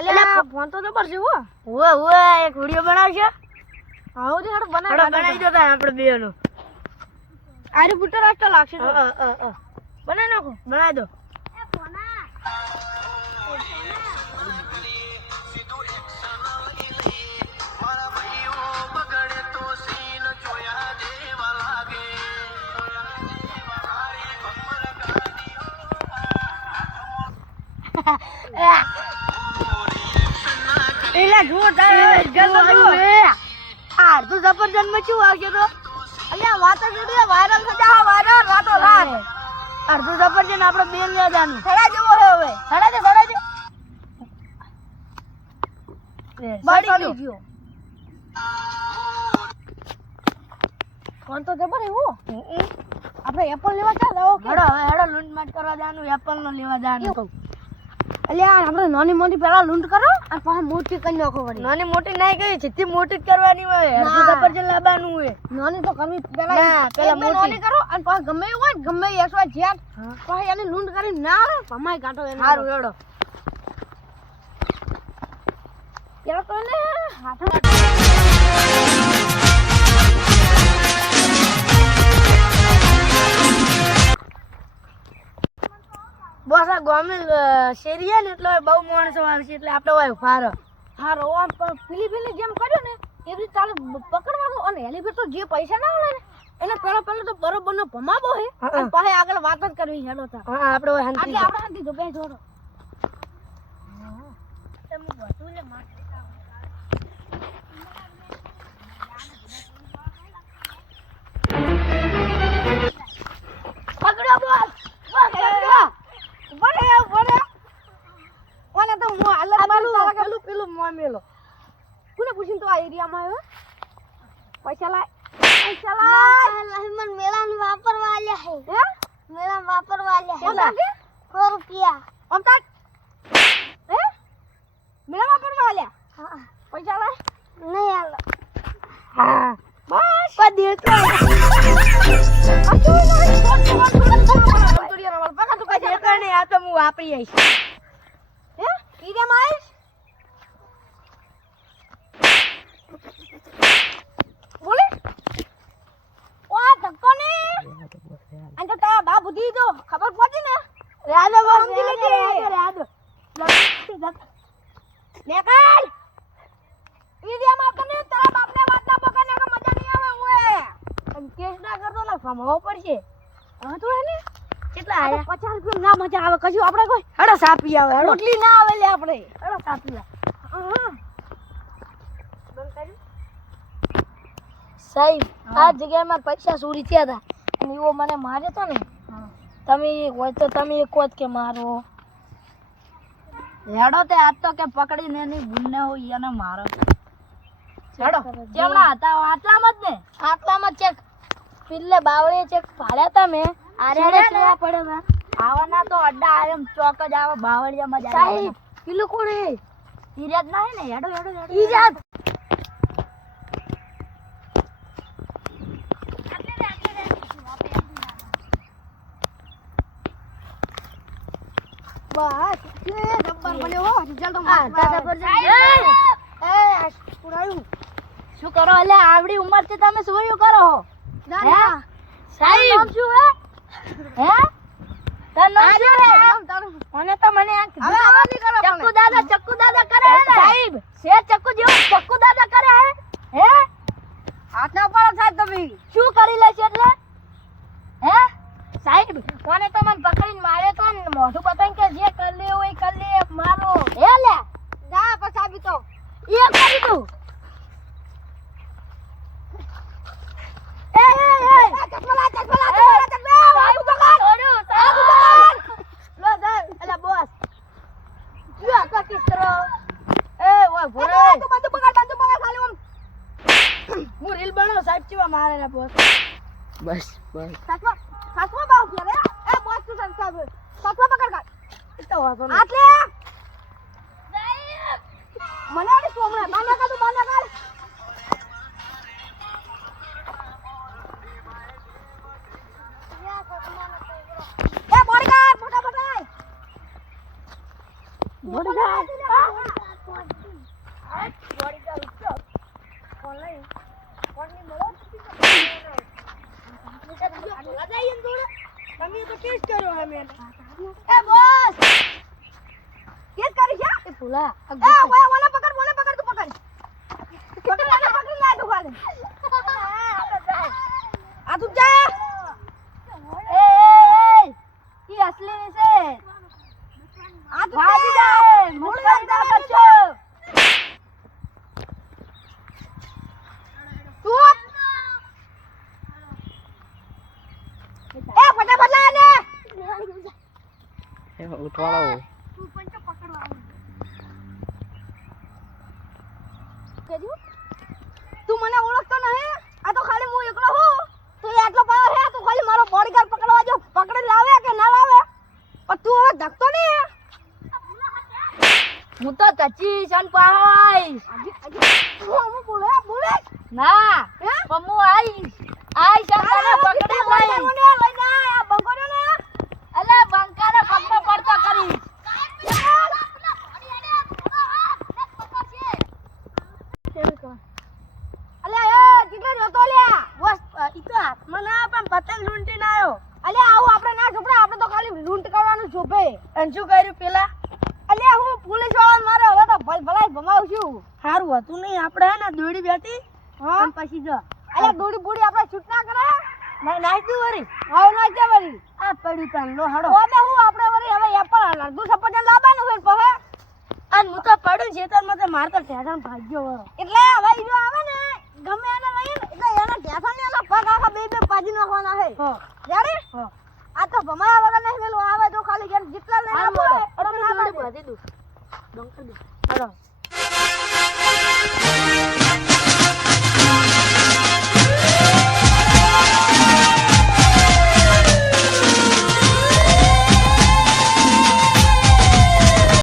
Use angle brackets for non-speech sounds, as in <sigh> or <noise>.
અલ્યા ફોન તો જબર છે હો એક વિડિયો બનાવશે આવો દે હેડો બનાવ બનાવી દો તાણ આપણે બેનો. આરે બુટર આસ્તો લાગશે તો. બનાવી નાખો બનાવી દો. તારે <laughs> જુઓ અડધું શું તો? અલ્યા વાત જ વાયરલ વાયરલ રાત. અડધું આપણે જેવો હવે. ગયો. ફોન તો જબર એવો આપણે એપલ લેવા ચાલો હેડો હવે હેડો લૂંટ માટ કરવા જવાનું એપલ નો લેવા જવાનું. અલ્યા આપણે નાની મોટી પેલા લૂંટ કરો અને પાછા મોટી કરી નાખો વળી. નાની મોટી નહીં કરી જેટલી મોટી જ કરવાની હોય. ના. સફરજન લાવવાનું હોય. નાની તો કરવી પેલા ના, પેલા મોટી. કરો અને પાછા ગમે હોય ને ગમે એસ વાય જેટ પાછા એની લૂંટ કરી ના આવે ભમાઈ કાઢો એને સારું એડો પેલા તો એને હાથમાં આ ગામે અ, ને એટલે બહુ માણસો આવશે એટલે આપણે હોય ફાર. હારો આમ પેલી પેલી જેમ કર્યો ને એવી રીતે તારે પકડવાનું અને હેલિકોપ્ટર જે પૈસા ના આવે ને એને પેલા પેલા તો બરોબર નો ભમાવો હે. અને પાછે આગળ વાત જ કરવી હેડો તા હા આપણે શાંતિ આપણે શાંતિ જો બે જોડો. પકડો કોને પૂછીને તો આ એરિયામાં આવ્યો પૈસા લાય પૈસા લાય મને મેળામાં વાપરવા આલ્યા હે હે મેળામાં વાપરવા આલ્યા કે સો રૂપિયા આમ તાક હે મેળામાં પણ વાલ્યા હા પૈસા લાય નહીં આલો હા બસ પા દેતો અચુ નહીં ફોન ફોન ફોન ફોન તોડિયા રવાલ પકા તું કાજે દેતો નહીં આ તો હું વાપરી આવીશ હે એરિયામાં આવીશ બોલે ઓ આ ધક્કો ને અને તો તારા બા બુદ્ધિ જો ખબર પડી ને રાધો બસ સમજી લેજે. રાધો નેકાલ એરિયામાં તને તારા બાપને વાત ના પકડને કે મજા નહીં આવે ઓએ આમ કેસ ના કરતો ને ફમાવો પડશે તો એને કેટલા આયા? પચાસ રૂપિયા ના મજા આવે કશું આપણે કોઈ હેડો સાપી આવે હેડો રોટલી ના આવે લે આપણે. હેડો સાપી આવે. સાહેબ આ જગ્યાએ પૈસા ચોરી થયા હતા અને એવો મને માર્યો તો ને? તમે હોય તો તમે એક જ કે મારો. હેડો તે આજ તો કે પકડીને એની ગુન્ને હોય એને મારો. હેડો. કેમણા હતા આટલામાં જ ને? આટલામાં ચેક પિલ્લે બાવળીએ ચેક પાડ્યા તા મેં. અરે છેડે પડે મેં. આવાના તો અડ્ડા આવે એમ ચોક જ આવે બાવળિયામાં જ આવે. પેલું કોણ હે? ઈરાદ ના હે ને? હેડો હેડો હેડો ઈજાદ બસ. એ નંબર મળ્યો હો રિઝલ્ટ તો દાદા પર એ પુરાયું. શું કરો એટલે આવડી ઉંમરથી તમે શું કરો હો ના હે? ના. સાહેબ. નામ શું હે? હે? તારું નામ શું હે? મને તો મને આ હવે નહીં કરો ચક્કુ દાદા ચક્કુ દાદા કરે હે સાહેબ. શેર ચક્કુ જેવું ચક્કુ દાદા કરે હે? હે? હાથ ના સાહેબ તમે. શું કરી લેશે એટલે? હે? સાહેબ કોને તો મને પકડીને મારે તો મોઢું બતાવીને કે જે કરી લે હોય એ કરી લે મારો. હે લે. જા પછી આપી તો. એ કરી દઉં એ એ એ ચકમલા ચકમલા ચકમલા ચકમલા સાહેબ પકડ છોડ્યું સાહેબ પકડ લો સાહેબ એટલે બોસ જો આ કિસ્ત્રો ભોરે તું બધું પકડ બધું પકડ ખાલી આમ. હું રીલ બનાવ સાહેબ ચેવા મારે ને બોસ બસ બસ. સાસવા સાસવા બાવ ફેરે એ બોસ તું સંસ્કાર સાસવા પકડ કાઢ તો આટલે મને કાઢ કાઢ. એ આય બોડી કાઢ. તમે તો ટેસ્ટ કર્યો હે મેં એ બોસ ટેસ્ટ કરી છે એ ભૂલા. એ ઓય મને પકડ મને પકડ તું પકડ પકડ એને પકડી લે તું ખાલી આ તું જા એ એ એ ઈ અસલી છે આ તું ભાગી જા જાય મૂળ મુસ્કાન જા ના કરશો તું એ ફટાફટ લા ને ઉઠવાળો તું મને ઓળખતો નહીં? આ તો ખાલી હું એકલો હું. તું આટલો પાવર હે તું ખાલી મારો બોડીગાર્ડ પકડવા જો. પકડી લાવે કે ના લાવે? પણ તું હવે ધકતો નહીં હું. તો તચી સન પાઈશ હું બોલે? બોલે? ના હે પણ હું આઈશ આઈશ અને પકડી લઈશ મને લઈને આ આ બંગોરો ને અલે બંકાને પગમાં પડતો કરીશ અલ્યા એ કેટલે જોતો લ્યા બસ ઈ તો હાથમાં ના પણ પતંગ લૂંટીને આવ્યો અલ્યા આવું આપણે ના છોકરા આપણે તો ખાલી લૂંટ કરવાનું શોભે અને શું કર્યું પેલા. અલ્યા હું પોલીસવાળા મારે હવે તો ભલ ભલાઈ ભમાવું છું સારું હતું નહીં. આપણે હે ને દોડી બેઠી. હા? પછી જો. અલ્યા દોડી બોડી આપણે છૂટ ના કરે ના નાખી વરી હવે ના વરી આ પડ્યું તન લો હડો ઓમે હું આપણે વરી હવે એપલ અડધું સફરજન લાવવાનું હોય પહે. અને હું તો પડ્યું ખેતરમાં મતે માર તો ઠેકાણ ભાગ્યો વરો. એટલે હવે જો આવે ને ગમે એને લઈને એટલે એના ઢેફા ને એના પગ આખા બે બે પાજી નાખવાના હે. હા. જાણે હો. આ તો ભમાયા વગર નહીં મેલું. આવે તો ખાલી જેમ જેટલા લઈને આપો હડો ને, હડો એટલા હું ના બાંધી દઉં. ડંકર દે. હડો